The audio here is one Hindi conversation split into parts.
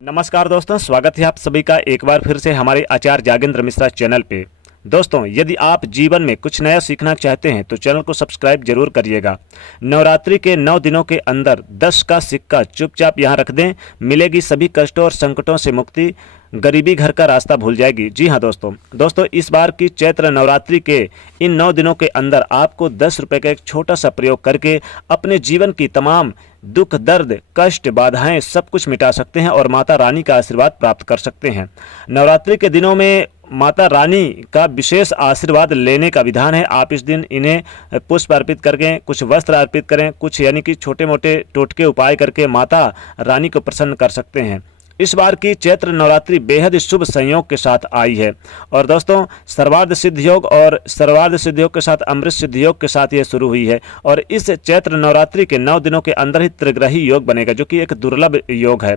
नमस्कार दोस्तों, स्वागत है आप सभी का एक बार फिर से हमारे आचार्य जागेंद्र मिश्रा चैनल पे। दोस्तों, यदि आप जीवन में कुछ नया सीखना चाहते हैं तो चैनल को सब्सक्राइब जरूर करिएगा। नवरात्रि के 9 दिनों के अंदर 10 का सिक्का चुपचाप यहाँ रख दें, मिलेगी सभी कष्टों और संकटों से मुक्ति, गरीबी घर का रास्ता भूल जाएगी। जी हाँ दोस्तों, इस बार की चैत्र नवरात्रि के इन 9 दिनों के अंदर आपको 10 रुपये का एक छोटा सा प्रयोग करके अपने जीवन की तमाम दुख, दर्द, कष्ट, बाधाएं सब कुछ मिटा सकते हैं और माता रानी का आशीर्वाद प्राप्त कर सकते हैं। नवरात्रि के दिनों में माता रानी का विशेष आशीर्वाद लेने का विधान है। आप इस दिन इन्हें पुष्प अर्पित करके, कुछ वस्त्र अर्पित करें, कुछ यानी कि छोटे मोटे टोटके उपाय करके माता रानी को प्रसन्न कर सकते हैं। इस बार की चैत्र नवरात्रि बेहद शुभ संयोग के साथ आई है और दोस्तों सर्वार्थ सिद्ध योग और सर्वार्थ सिद्ध योग के साथ अमृत सिद्ध योग के साथ ये शुरू हुई है और इस चैत्र नवरात्रि के 9 दिनों के अंदर ही त्रिग्रही योग बनेगा, जो कि एक दुर्लभ योग है।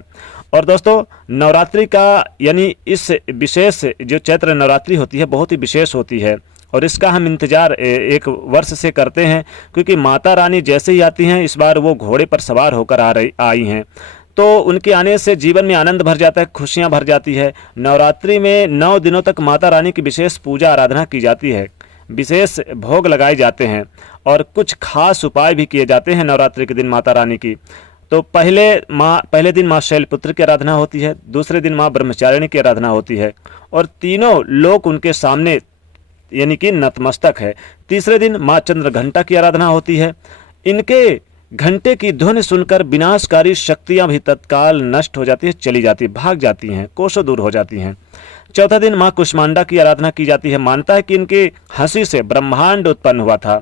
और दोस्तों, नवरात्रि का यानी इस विशेष जो चैत्र नवरात्रि होती है बहुत ही विशेष होती है और इसका हम इंतजार एक वर्ष से करते हैं, क्योंकि माता रानी जैसे ही आती हैं, इस बार वो घोड़े पर सवार होकर आई हैं, तो उनके आने से जीवन में आनंद भर जाता है, खुशियां भर जाती है। नवरात्रि में 9 दिनों तक माता रानी की विशेष पूजा आराधना की जाती है, विशेष भोग लगाए जाते हैं और कुछ खास उपाय भी किए जाते हैं नवरात्रि के दिन माता रानी की। तो पहले दिन माँ शैलपुत्री की आराधना होती है, दूसरे दिन माँ ब्रह्मचारिणी की आराधना होती है और तीनों लोक उनके सामने यानी कि नतमस्तक है। तीसरे दिन माँ चंद्रघंटा की आराधना होती है। इनके घंटे की ध्वनि सुनकर विनाशकारी शक्तियां भी तत्काल नष्ट हो जाती है, चली जाती है, भाग जाती हैं, कोसों दूर हो जाती हैं। चौथा दिन माँ कुष्मांडा की आराधना की जाती है। मानता है कि इनकी हंसी से ब्रह्मांड उत्पन्न हुआ था।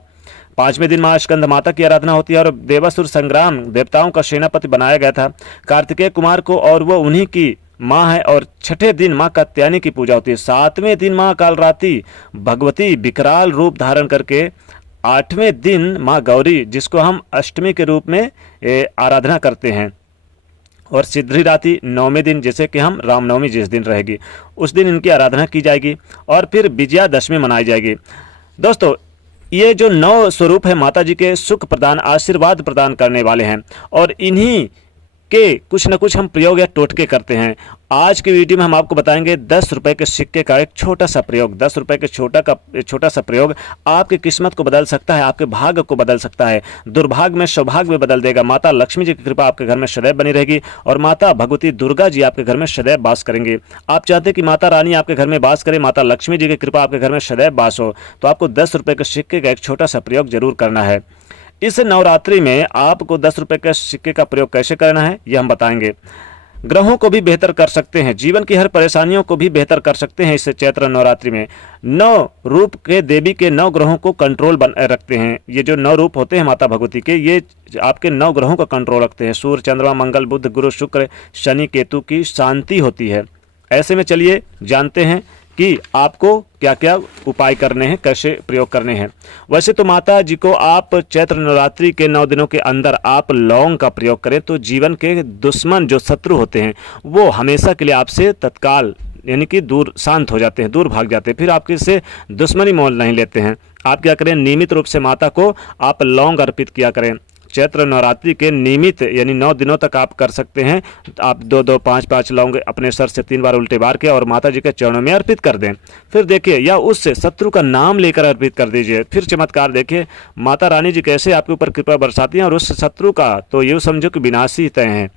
पांचवें दिन माँ स्कंद माता की आराधना होती है और देवासुर संग्राम देवताओं का सेनापति बनाया गया था कार्तिकेय कुमार को, और वो उन्हीं की माँ है। और छठे दिन माँ कात्यायनी की पूजा होती है। सातवें दिन माँ कालरात्रि भगवती विकराल रूप धारण करके, आठवें दिन माँ गौरी जिसको हम अष्टमी के रूप में आराधना करते हैं, और सिद्धि रात्रि 9वें दिन जैसे कि हम रामनवमी जिस दिन रहेगी उस दिन इनकी आराधना की जाएगी और फिर विजयादशमी मनाई जाएगी। दोस्तों, ये जो 9 स्वरूप है माता जी के सुख प्रदान, आशीर्वाद प्रदान करने वाले हैं और इन्हीं के कुछ न कुछ हम प्रयोग या टोटके करते हैं। आज की वीडियो में हम आपको बताएंगे 10 रुपए के सिक्के का एक छोटा सा प्रयोग। 10 रुपए के छोटा सा प्रयोग आपकी किस्मत को बदल सकता है, आपके भाग्य को बदल सकता है, दुर्भाग्य में सौभाग्य में बदल देगा। माता लक्ष्मी जी की कृपा आपके घर में सदैव बनी रहेगी और माता भगवती दुर्गा जी आपके घर में सदैव वास करेंगे। आप चाहते हैं कि माता रानी आपके घर में वास करे, माता लक्ष्मी जी की कृपा आपके घर में सदैव वास हो, तो आपको 10 रुपए के सिक्के का एक छोटा सा प्रयोग जरूर करना है। इस नवरात्रि में आपको 10 रुपए के सिक्के का प्रयोग कैसे करना है ये हम बताएंगे। ग्रहों को भी बेहतर कर सकते हैं, जीवन की हर परेशानियों को भी बेहतर कर सकते हैं। इस चैत्र नवरात्रि में 9 रूप के देवी के 9 ग्रहों को कंट्रोल रखते हैं। ये जो 9 रूप होते हैं माता भगवती के, ये आपके 9 ग्रहों का कंट्रोल रखते हैं। सूर्य, चंद्रमा, मंगल, बुध, गुरु, शुक्र, शनि, केतु की शांति होती है। ऐसे में चलिए जानते हैं कि आपको क्या क्या उपाय करने हैं, कैसे प्रयोग करने हैं। वैसे तो माता जी को आप चैत्र नवरात्रि के 9 दिनों के अंदर आप लौंग का प्रयोग करें तो जीवन के दुश्मन जो शत्रु होते हैं वो हमेशा के लिए आपसे तत्काल यानी कि दूर शांत हो जाते हैं, दूर भाग जाते हैं, फिर आपके से दुश्मनी मोल नहीं लेते हैं। आप क्या करें, नियमित रूप से माता को आप लौंग अर्पित किया करें। चैत्र नवरात्रि के नियमित यानी 9 दिनों तक आप कर सकते हैं। आप 2-2, 5-5 लौंग अपने सर से 3 बार उल्टे बार के और माता जी के चरणों में अर्पित कर दें। फिर देखिए, या उस शत्रु का नाम लेकर अर्पित कर दीजिए। फिर चमत्कार देखिए माता रानी जी कैसे आपके ऊपर कृपा बरसाती हैं और उस शत्रु का तो ये समझो कि विनाश ही तय है।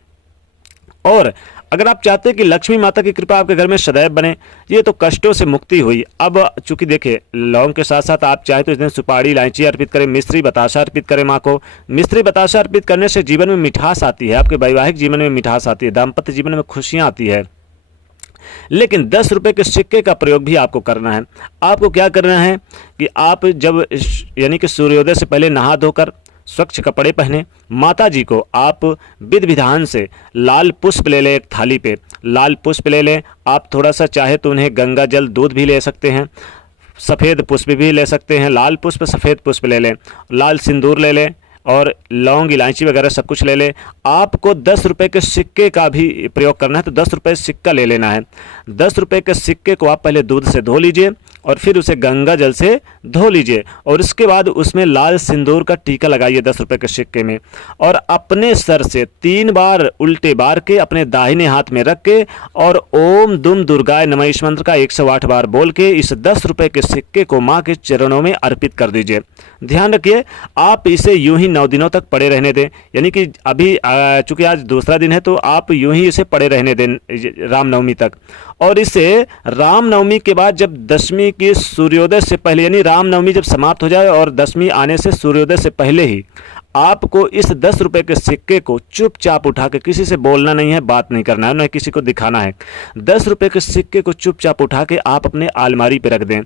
और अगर आप चाहते हैं कि लक्ष्मी माता की कृपा आपके घर में सदैव बने, ये तो कष्टों से मुक्ति हुई। अब चूंकि देखिए लौंग के साथ साथ आप चाहे तो इस दिन सुपारी, इलायची अर्पित करें, मिश्री बताशा अर्पित करें माँ को। मिश्री बताशा अर्पित करने से जीवन में मिठास आती है, आपके वैवाहिक जीवन में मिठास आती है, दाम्पत्य जीवन में खुशियाँ आती है। लेकिन 10 रुपए के सिक्के का प्रयोग भी आपको करना है। आपको क्या करना है कि आप जब यानी कि सूर्योदय से पहले नहा धोकर स्वच्छ कपड़े पहने, माता जी को आप विधि विधान से लाल पुष्प ले लें। एक थाली पे लाल पुष्प ले लें। आप थोड़ा सा चाहे तो उन्हें गंगा जल दूध भी ले सकते हैं, सफ़ेद पुष्प भी ले सकते हैं। लाल पुष्प, सफ़ेद पुष्प ले लें, लाल सिंदूर ले लें और लौंग इलायची वगैरह सब कुछ ले ले। आपको 10 रुपये के सिक्के का भी प्रयोग करना है, तो 10 रुपये सिक्का ले लेना है। 10 रुपये के सिक्के को आप पहले दूध से धो लीजिए और फिर उसे गंगा जल से धो लीजिए और उसके बाद उसमें लाल सिंदूर का टीका लगाइए 10 रुपये के सिक्के में, और अपने सर से 3 बार उल्टे बार के अपने दाहिने हाथ में रख के और ओम दुम दुर्गाय नमः इस मंत्र का 108 बार बोल के इस 10 रुपये के सिक्के को माँ के चरणों में अर्पित कर दीजिए। ध्यान रखिए, आप इसे यूं ही 9 दिनों तक पड़े रहने दें, यानी कि अभी चूंकि आज दूसरा दिन है तो आप यूं ही इसे पड़े रहने दें रामनवमी तक। और इसे रामनवमी के बाद जब दशमी की सूर्योदय से पहले, यानी रामनवमी जब समाप्त हो जाए और दशमी आने से सूर्योदय से पहले ही आपको इस 10 रुपये के सिक्के को चुपचाप उठा के, किसी से बोलना नहीं है, बात नहीं करना है, न किसी को दिखाना है, 10 रुपये के सिक्के को चुपचाप उठा के आप अपने अलमारी पे रख दें।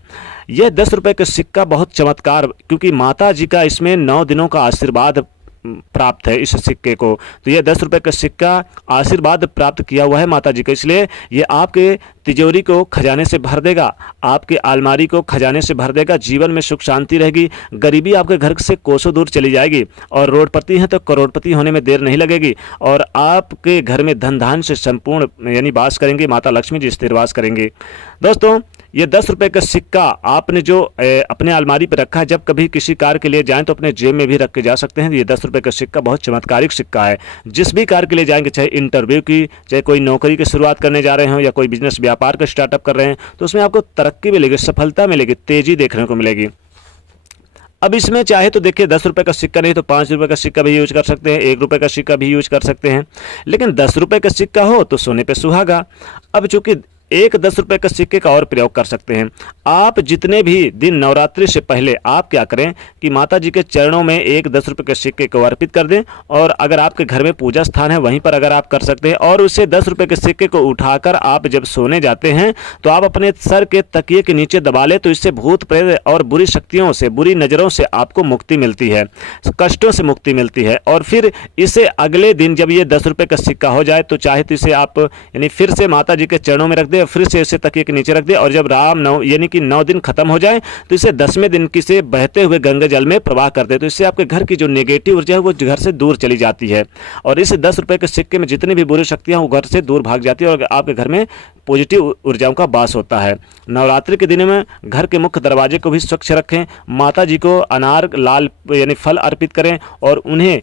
यह 10 रुपये का सिक्का बहुत चमत्कार, क्योंकि माता जी का इसमें 9 दिनों का आशीर्वाद प्राप्त है इस सिक्के को, तो यह 10 रुपये का सिक्का आशीर्वाद प्राप्त किया हुआ है माता जी का, इसलिए ये आपके तिजोरी को खजाने से भर देगा, आपके अलमारी को खजाने से भर देगा, जीवन में सुख शांति रहेगी, गरीबी आपके घर से कोसों दूर चली जाएगी और रोडपति हैं तो करोड़पति होने में देर नहीं लगेगी और आपके घर में धन धान्य से संपूर्ण यानी वास करेंगे, माता लक्ष्मी जी स्थिर वास करेंगे। दोस्तों, ये 10 रुपये का सिक्का आपने जो अपने अलमारी पर रखा है, जब कभी किसी कार्य के लिए जाएं तो अपने जेब में भी रख के जा सकते हैं। ये 10 रुपये का सिक्का बहुत चमत्कारिक सिक्का है। जिस भी कार्य के लिए जाएंगे, चाहे इंटरव्यू की, चाहे कोई नौकरी की शुरुआत करने जा रहे हो या कोई बिजनेस व्यापार का स्टार्टअप कर रहे हैं, तो उसमें आपको तरक्की मिलेगी, सफलता मिलेगी, तेजी देखने को मिलेगी। अब इसमें चाहे तो देखिए 10 रुपये का सिक्का नहीं तो 5 रुपये का सिक्का भी यूज कर सकते हैं, 1 रुपये का सिक्का भी यूज कर सकते हैं, लेकिन 10 रुपये का सिक्का हो तो सोने पे सुहागा। अब चूंकि एक 10 रुपये का सिक्के का और प्रयोग कर सकते हैं। आप जितने भी दिन नवरात्रि से पहले आप क्या करें कि माता जी के चरणों में एक 10 रुपये के सिक्के को अर्पित कर दें, और अगर आपके घर में पूजा स्थान है वहीं पर अगर आप कर सकते हैं, और उसे 10 रुपये के सिक्के को उठाकर आप जब सोने जाते हैं तो आप अपने सर के तकिए के नीचे दबा लें, तो इससे भूत प्रेत और बुरी शक्तियों से, बुरी नज़रों से आपको मुक्ति मिलती है, कष्टों से मुक्ति मिलती है। और फिर इसे अगले दिन जब ये 10 रुपये का सिक्का हो जाए तो चाहे तो इसे आप यानी फिर से माता जी के चरणों में रख दें, फिर से इसे तकिए के नीचे रख दे, और जब यानी कि 9 दिन खत्म हो जाए तो इसे 10वें दिन की से बहते हुए गंगा जल में प्रवाह कर दे, तो इससे आपके घर की जो नेगेटिव ऊर्जा है वो घर से दूर चली जाती है, और इस 10 रुपये के सिक्के में जितनी भी बुरी शक्तियां वो घर से दूर भाग जाती है और आपके घर में पॉजिटिव ऊर्जाओं का वास होता है। नवरात्रि के दिन में घर के मुख्य दरवाजे को भी स्वच्छ रखें, माता जी को अनार लाल यानी फल अर्पित करें, और उन्हें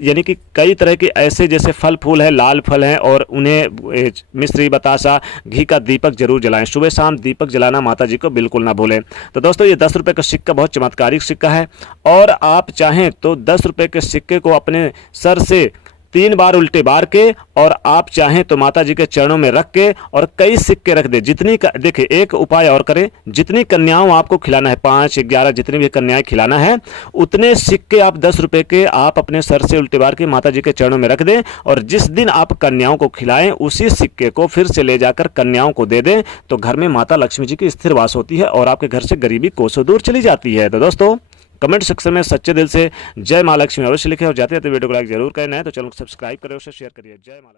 यानी कि कई तरह के ऐसे जैसे फल फूल है, लाल फल हैं, और उन्हें मिश्री बतासा घी का दीपक जरूर जलाएं। सुबह शाम दीपक जलाना माता जी को बिल्कुल ना भूलें। तो दोस्तों, ये 10 रुपये का सिक्का बहुत चमत्कारिक सिक्का है, और आप चाहें तो 10 रुपये के सिक्के को अपने सर से 3 बार उल्टे बार के, और आप चाहें तो माता जी के चरणों में रख के और कई सिक्के रख दे। जितनी देखिए, एक उपाय और करें, जितनी कन्याओं आपको खिलाना है, 5, 11 जितनी भी कन्याएं खिलाना है, उतने सिक्के आप 10 रुपये के आप अपने सर से उल्टे बार के माता जी के चरणों में रख दें, और जिस दिन आप कन्याओं को खिलाएं उसी सिक्के को फिर से ले जाकर कन्याओं को दे दें, तो घर में माता लक्ष्मी जी की स्थिर वास होती है और आपके घर से गरीबी कोसों दूर चली जाती है। तो दोस्तों, कमेंट सेक्शन में सच्चे दिल से जय माँ लक्ष्मी अवश्य लिखें, और जाते जाते वीडियो को लाइक जरूर करें, नए तो चैनल को सब्सक्राइब करें, उसे शेयर करिए। जय माँ लक्ष्मी।